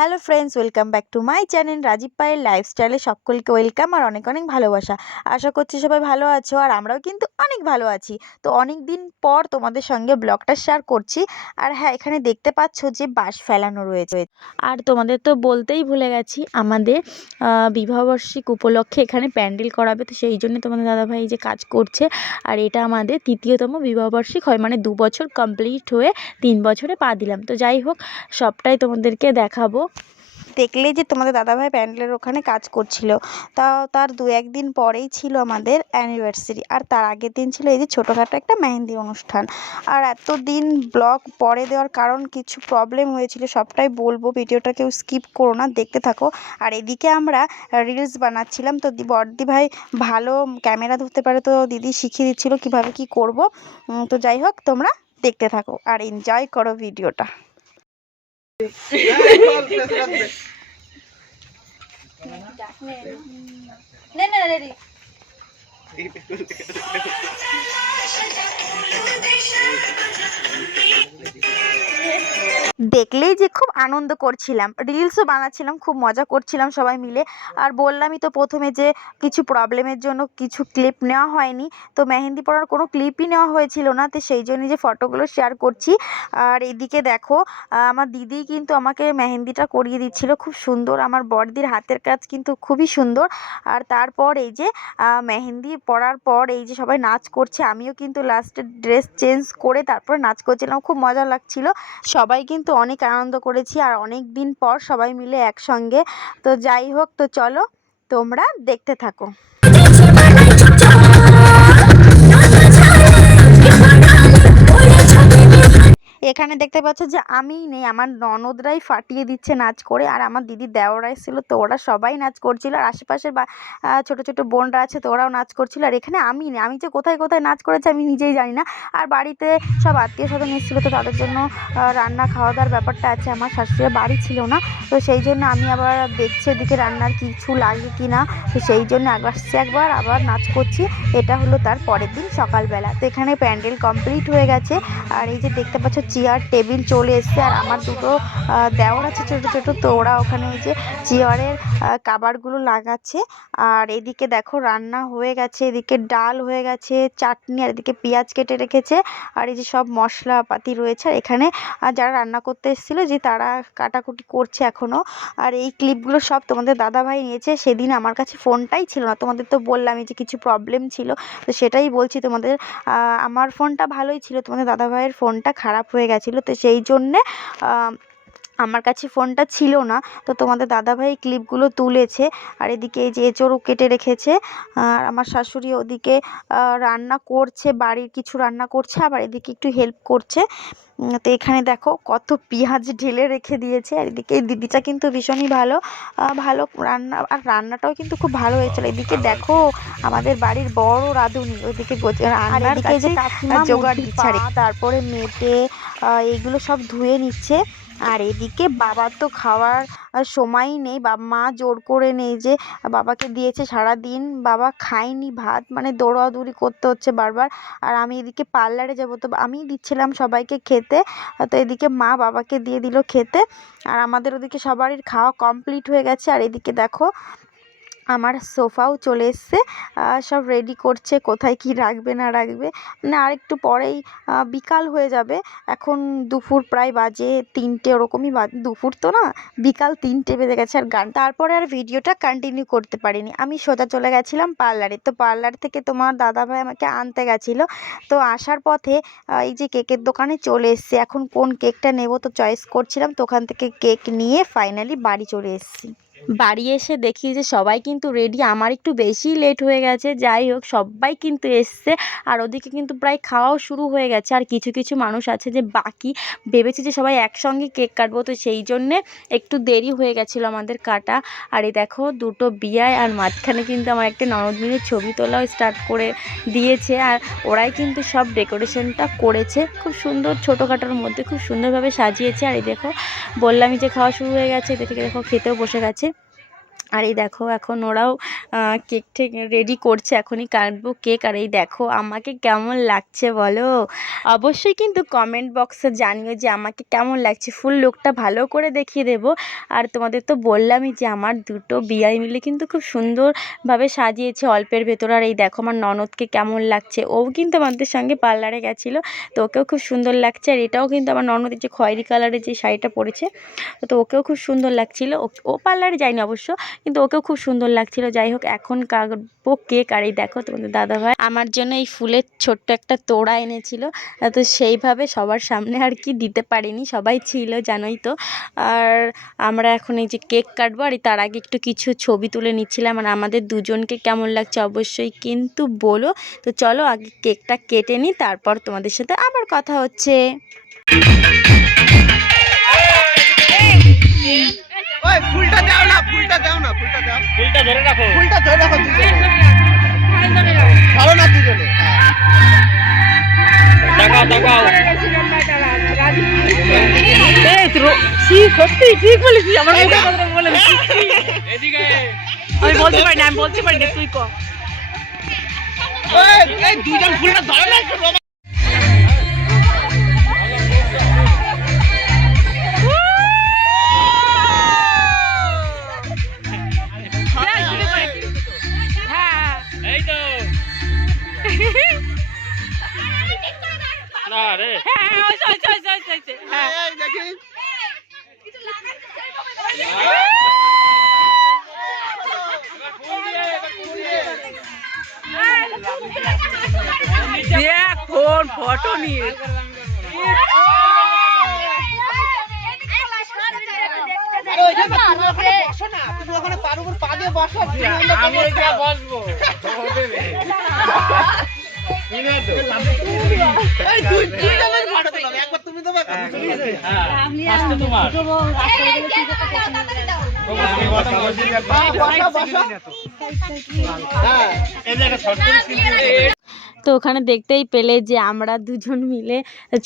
Hello friends, welcome back to my channel Rajiv পায়ের লাইফস্টাইলে সকলকে ওয়েলকাম আর অনেক অনেক ভালোবাসা। আশা করছি সবাই ভালো আছো আর আমরাও কিন্তু অনেক ভালো আছি। তো অনেক দিন পর তোমাদের সঙ্গে ব্লগটা শেয়ার করছি। আর হ্যাঁ, এখানে দেখতে পাচ্ছ যে বাঁশ ফেলানো রয়েছে। আর তোমাদের তো বলতেই ভুলে গেছি, আমাদের বিবাহবার্ষিক উপলক্ষে এখানে প্যান্ডেল করাবে, তো সেই জন্য তোমাদের দাদাভাই যে কাজ করছে। আর এটা আমাদের তৃতীয়তম বিবাহবার্ষিক হয়, মানে 2 বছর কমপ্লিট হয়ে 3 বছরে পা দিলাম। তো যাই হোক, সবটাই তোমাদেরকে দেখাবো। দেখলেই যে তোমাদের দাদাভাই প্যান্ডেলের ওখানে কাজ করছিল। তার 2-1 দিন পরেই ছিল আমাদের অ্যানিভার্সারি, আর তার আগের দিন ছিল এই যে ছোটোখাটো একটা মেহেন্দি অনুষ্ঠান। আর এতদিন ব্লগ পরে দেওয়ার কারণ কিছু প্রবলেম হয়েছিল, সবটাই বলবো, ভিডিওটা কেউ স্কিপ করো না, দেখতে থাকো। আর এদিকে আমরা রিলস বানাচ্ছিলাম, তো বড়দি ভাই ভালো ক্যামেরা ধরতে পারে, তো দিদি শিখিয়ে দিচ্ছিল কীভাবে কী করব। তো যাই হোক, তোমরা দেখতে থাকো আর এনজয় করো ভিডিওটা। দেখলেই যে খুব আনন্দ করছিলাম, রিলসও বানাচ্ছিলাম, খুব মজা করছিলাম সবাই মিলে। আর বললামই তো প্রথমে যে কিছু প্রবলেমের জন্য কিছু ক্লিপ নেওয়া হয়নি, তো মেহেন্দি পড়ার কোনো ক্লিপই নেওয়া হয়েছিল না, তো সেই জন্য যে ফটোগুলো শেয়ার করছি। আর এদিকে দেখো, আমার দিদি কিন্তু আমাকে মেহেন্দিটা করিয়ে দিচ্ছিল, খুব সুন্দর, আমার বড়দির হাতের কাজ কিন্তু খুবই সুন্দর। আর তারপর এই যে মেহেন্দি পড়ার পর এই যে সবাই নাচ করছে, আমিও কিন্তু লাস্টে ড্রেস চেঞ্জ করে তারপর নাচ করছিলাম, খুব মজা লাগছিল। সবাই কিন্তু অনেক আনন্দ করেছি আর অনেক দিন পর সবাই মিলে একসঙ্গে। তো যাই হোক, তো চলো তোমরা দেখতে থাকো। এখানে দেখতে পাচ্ছ যে আমিই নেই, আমার ননদরাই ফাটিয়ে দিচ্ছে নাচ করে, আর আমার দিদি দেওরা এসেছিল, তো ওরা সবাই নাচ করছিল, আর আশেপাশের ছোটো ছোটো বোনরা আছে, তো ওরাও নাচ করছিল। আর এখানে আমি নেই, আমি যে কোথায় কোথায় নাচ করেছি আমি নিজেই জানি না। আর বাড়িতে সব আত্মীয় স্বজন এসেছিলো, তো তাদের জন্য রান্না খাওয়া দাওয়ার ব্যাপারটা আছে, আমার শাশুড়ির বাড়ি ছিল না, তো সেই জন্য আমি আবার দেখছি ওদিকে রান্নার কিছু লাগে কি না, তো সেই জন্য আসছি একবার, আবার নাচ করছি। এটা হলো তার পরের দিন সকালবেলা। তো এখানে প্যান্ডেল কমপ্লিট হয়ে গেছে, আর এই যে দেখতে পাচ্ছ চেয়ার টেবিল চলে এসছে, আর আমার দুটো দেওর আছে ছোটো ছোটো, তো ওরা ওখানে ওই যে চেয়ারের কাভারগুলো লাগাচ্ছে। আর এদিকে দেখো রান্না হয়ে গেছে, এদিকে ডাল হয়ে গেছে, চাটনি, আর এদিকে পেঁয়াজ কেটে রেখেছে, আর এই যে সব মশলাপাতি রয়েছে। আর এখানে যারা রান্না করতে এসেছিলো যে তারা কাটাকুটি করছে এখনও। আর এই ক্লিপগুলো সব তোমাদের দাদাভাই নিয়েছে, সেদিন আমার কাছে ফোনটাই ছিল না, তোমাদের তো বললামই যে কিছু প্রবলেম ছিল, তো সেটাই বলছি তোমাদের। আমার ফোনটা ভালোই ছিল, তোমাদের দাদাভাইয়ের ফোনটা খারাপ হয়ে গেছিলো, তো সেই জন্যে আমার কাছে ফোনটা ছিল না, তো তোমাদের দাদাভাই ক্লিপগুলো তুলেছে। আর এদিকে এই যে এঁচোড়ও কেটে রেখেছে, আর আমার শাশুড়ি ওদিকে রান্না করছে, বাড়ির কিছু রান্না করছে, আবার এদিকে একটু হেল্প করছে। তো এখানে দেখো কত পেঁয়াজ ঢেলে রেখে দিয়েছে। আর এদিকে এই দিদিটা কিন্তু ভীষণই ভালো ভালো রান্না, আর রান্নাটাও কিন্তু খুব ভালো হয়েছিল। এদিকে দেখো আমাদের বাড়ির বড় রাঁধুনি ওইদিকে রান্নার কাছে জোগাড় দিচ্ছে, তারপরে মেটে এইগুলো সব ধুয়ে নিচ্ছে। আর এদিকে বাবার তো খাওয়ার সময়ই নেই, মা জোর করে নেই যে বাবাকে দিয়েছে, সারাদিন বাবা খায়নি ভাত, মানে দৌড়াদৌড়ি করতে হচ্ছে বারবার। আর আমি এদিকে পার্লারে যাবো, তো আমি দিচ্ছিলাম সবাইকে খেতে, তো এদিকে মা বাবাকে দিয়ে দিল খেতে। আর আমাদের ওদিকে সবারই খাওয়া কমপ্লিট হয়ে গেছে। আর এদিকে দেখো আমার সোফাও চলে এসছে, সব রেডি করছে, কোথায় কি রাখবে না রাখবে, মানে আর একটু পরেই বিকাল হয়ে যাবে। এখন দুপুর প্রায় বাজে 3টে, ওরকমই দুপুর তো না, বিকাল 3টে বেজে গেছে। আর তারপরে আর ভিডিওটা কন্টিনিউ করতে পারিনি, আমি সোজা চলে গেছিলাম পার্লারে। তো পার্লার থেকে তোমার দাদাভাই আমাকে আনতে গেছিলো, তো আসার পথে এই যে কেকের দোকানে চলে এসেছি, এখন কোন কেকটা নেব তো চয়েস করছিলাম, তো ওখান থেকে কেক নিয়ে ফাইনালি বাড়ি চলে এসেছি। বাড়ি এসে দেখি যে সবাই কিন্তু রেডি, আমার একটু বেশিই লেট হয়ে গেছে, যাই হোক সবাই কিন্তু এসছে। আর ওদিকে কিন্তু প্রায় খাওয়াও শুরু হয়ে গেছে, আর কিছু কিছু মানুষ আছে যে বাকি, ভেবেছি যে সবাই একসঙ্গে কেক কাটবো, তো সেই জন্যে একটু দেরি হয়ে গেছিলো আমাদের কাটা। আর এই দেখো দুটো বিয়ায়, আর মাঝখানে কিন্তু আমার একটা ননদিনীর ছবি তোলাও স্টার্ট করে দিয়েছে, আর ওরাই কিন্তু সব ডেকোরেশনটা করেছে, খুব সুন্দর, ছোটোখাটোর মধ্যে খুব সুন্দরভাবে সাজিয়েছে। আর এই দেখো বললামই যে খাওয়া শুরু হয়ে গেছে, দেখে দেখো খেতেও বসে গেছে। আর এই দেখো এখন ওরাও কেক ঠেক রেডি করছে, এখনই কাটবো কেক। আর এই দেখো আমাকে কেমন লাগছে বলো, অবশ্যই কিন্তু কমেন্ট বক্সে জানিও যে আমাকে কেমন লাগছে। ফুল লুকটা ভালো করে দেখিয়ে দেবো। আর তোমাদের তো বললামই যে আমার দুটো বিয়াই মিলে কিন্তু খুব সুন্দরভাবে সাজিয়েছে অল্পের ভেতর। আর এই দেখো আমার ননদকে কেমন লাগছে, ও কিন্তু আমাদের সঙ্গে পার্লারে গেছিলো, তো ওকেও খুব সুন্দর লাগছে। আর এটাও কিন্তু আমার ননদের যে খয়েরি কালারের যে শাড়িটা পরেছে, তো ওকেও খুব সুন্দর লাগছিলো। ও পার্লারে যায়নি অবশ্য, কিন্তু ওকেও খুব সুন্দর লাগছিল। যাই হোক এখন কাটবো কেক। আর এই দেখো তোমাদের দাদাভাই আমার জন্য এই ফুলের ছোট্ট একটা তোড়া এনেছিল, তো সেইভাবে সবার সামনে আর কি দিতে পারিনি, সবাই ছিল জানোই তো। আর আমরা এখন এই যে কেক কাটবো, আর তার আগে একটু কিছু ছবি তুলে নিচ্ছিলাম। আর আমাদের দুজনকে কেমন লাগছে অবশ্যই কিন্তু বলো। তো চলো আগে কেকটা কেটে নিই, তারপর তোমাদের সাথে আবার কথা হচ্ছে। ফুলটা দাও না, ফুলটা দাও না, ফুলটা দাও, ফুলটা ধরে রাখো, ফুলটা ধরে রাখো দুজনে, ধরো না দুজনে, দেখাও দেখাও। সত্যি ঠিক বলেছিস, আমার মুখে কথা বলে এদিকে আমি বলতে পারি না, আমি বলতে পারি না, তুই ক। এই দুজন ফুলটা ধরো না একটু। ফটো নিয়ে তো ওখানে দেখতেই পেলে যে আমরা দুজন মিলে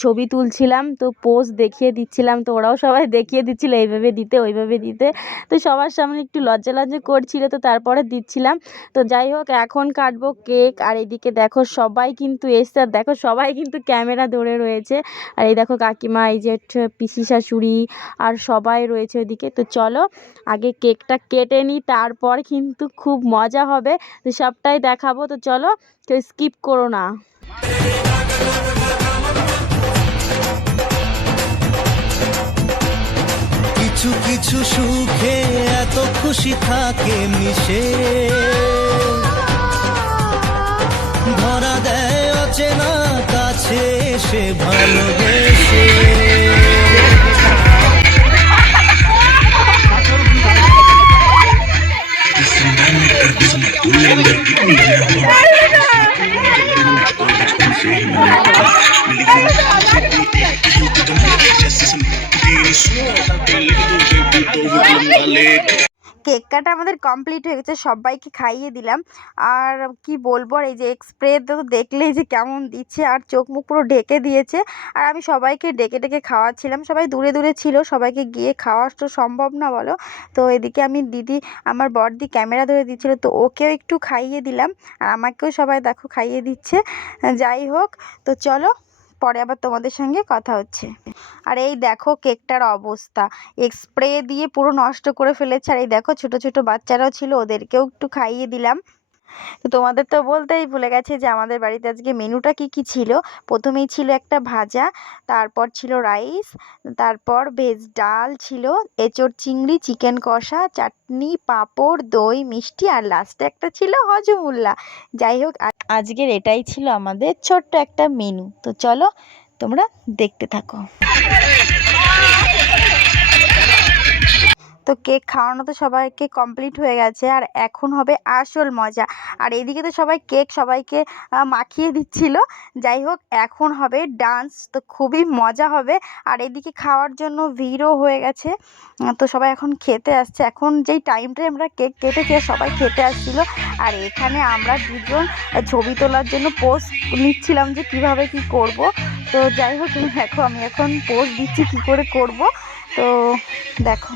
ছবি তুলছিলাম, তো পোজ দেখিয়ে দিচ্ছিলাম, তো ওরাও সবাই দেখিয়ে দিচ্ছিলো এইভাবে দিতে ওইভাবে দিতে। তো সবার সামনে একটু লজ্জা লজ্জা করছিল, তো তারপরে দিচ্ছিলাম। তো যাই হোক এখন কাটবো কেক। আর এদিকে দেখো সবাই কিন্তু এসছে, আর দেখো সবাই কিন্তু ক্যামেরা ধরে রয়েছে। আর এই দেখো কাকিমা, এই যে পিসি শাশুড়ি আর সবাই রয়েছে ওইদিকে। তো চলো আগে কেকটা কেটে নিই, তারপর কিন্তু খুব মজা হবে, তো সবটাই দেখাবো। তো চলো কেউ স্কিপ করো না। কিছু কিছু সুখে এত খুশি থাকে মিশে, ধরা দেয় অচেনা কাছে এসে ভালোবেসে। কেক কাটা আমাদের কমপ্লিট হয়ে গেছে, সবাইকে খাইয়ে দিলাম। আর কি বলবো, আর এই যে স্প্রে তো দেখলেই যে কেমন দিচ্ছে, আর চোখ মুখ পুরো ঢেকে দিয়েছে। আর আমি সবাইকে ডেকে ডেকে খাওয়াচ্ছিলাম, সবাই দূরে দূরে ছিল, সবাইকে গিয়ে খাওয়া তো সম্ভব না বলো। তো এদিকে আমি দিদি, আমার বড়দি ক্যামেরা ধরে দিচ্ছিলো, তো ওকেও একটু খাইয়ে দিলাম, আর আমাকেও সবাই দেখো খাইয়ে দিচ্ছে। যাই হোক, তো চলো পরে আবার তোমাদের সঙ্গে কথা হচ্ছে। আর এই দেখো কেকটার অবস্থা, স্প্রে দিয়ে পুরো নষ্ট করে ফেলেছে। আর এই দেখো ছোট ছোট বাচ্চারাও ছিল, ওদেরকেও একটু খাইয়ে দিলাম। তো তোমাদের তো বলতেই ভুলে গেছে যে আমাদের বাড়িতে আজকে মেনুটা কি কি ছিল। প্রথমেই ছিল একটা ভাজা, তারপর ছিল রাইস, তারপর ভেজ ডাল ছিল, এঁচোড় চিংড়ি, চিকেন কষা, চাটনি, পাঁপড়, দই, মিষ্টি, আর লাস্টে একটা ছিল হজমুল্লা। যাই হোক আজকের এটাই ছিল আমাদের ছোট্ট একটা মেনু। তো চলো তোমরা দেখতে থাকো। তো কেক খাওয়ানো তো সবাইকে কমপ্লিট হয়ে গেছে, আর এখন হবে আসল মজা। আর এদিকে তো সবাই কেক সবাইকে মাখিয়ে দিচ্ছিল। যাই হোক এখন হবে ডান্স, তো খুবই মজা হবে। আর এদিকে খাওয়ার জন্য ভিড়ও হয়ে গেছে, তো সবাই এখন খেতে আসছে। এখন যেই টাইমটায় আমরা কেক কেটেছি সবাই খেতে আসছিল। আর এখানে আমরা দুজন ছবি তোলার জন্য পোজ নিচ্ছিলাম যে কিভাবে কি করব। তো যাই হোক দেখো আমি এখন পোজ দিচ্ছি কি করে করব, তো দেখো।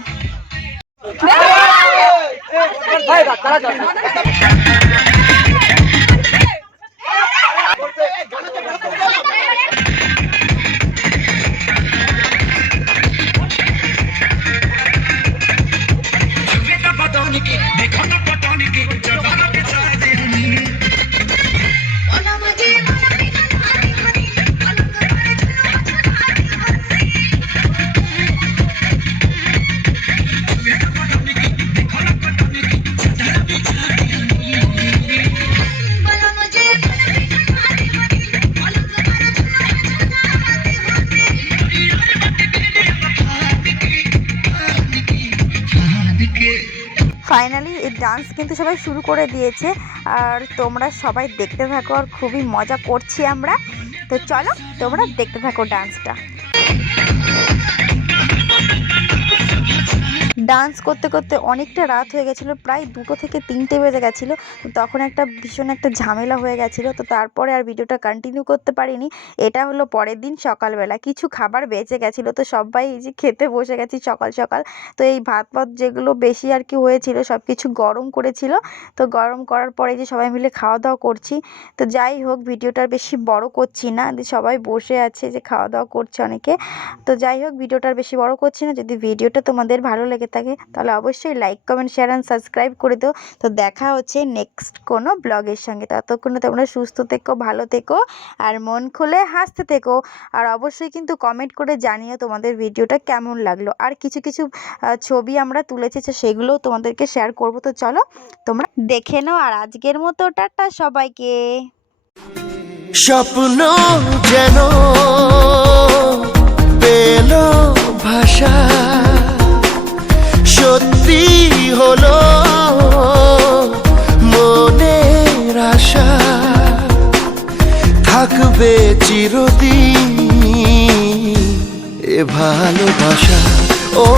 ফাইনালি এই ডান্স কিন্তু সবাই শুরু করে দিয়েছে, আর তোমরা সবাই দেখতে থাকো, আর খুবই মজা করছি আমরা। তো চলো তোমরা দেখতে থাকো ডান্সটা। ডান্স করতে করতে অনেকটা রাত হয়ে গেছিলো, প্রায় 2টো থেকে 3টে বেজে গেছিলো। তো তখন ভীষণ একটা ঝামেলা হয়ে গেছিলো, তো তারপরে আর ভিডিওটা কন্টিনিউ করতে পারিনি। এটা হলো পরের দিন সকালবেলা, কিছু খাবার বেঁচে গেছিলো, তো সবাই এই যে খেতে বসে গেছি সকাল সকাল। তো এই ভাত যেগুলো বেশি আর কি হয়েছিল সব কিছু গরম করেছিল, তো গরম করার পরে যে সবাই মিলে খাওয়া দাওয়া করছি। তো যাই হোক, ভিডিওটা বেশি বড় করছি না, সবাই বসে আছে যে খাওয়া দাওয়া করছে অনেকে। তো যাই হোক, ভিডিওটা বেশি বড় করছি না। যদি ভিডিওটা তোমাদের ভালো লেগে থাকে তাহলে অবশ্যই like, comment, share and subscribe করে দিও। তো দেখা হচ্ছে নেক্সট কোনো ব্লগের সঙ্গে। ততক্ষণে তোমরা সুস্থ থেকো, ভালো থেকো, আর মন খুলে হাসতে থেকো। আর অবশ্যই কিন্তু কমেন্ট করে জানিও তোমাদের ভিডিওটা কেমন লাগলো। আর কিছু কিছু ছবি আমরা তুলেছি, সেগুলোও তোমাদেরকে শেয়ার করবো। তো চলো তোমরা দেখে নাও। আর আজকের মতো টাটা সবাইকে। স্বপ্ন যেন পেল ভাষা, সত্যি হলো মনের আশা, থাকবে চিরদিন এ ভালোবাসা। ও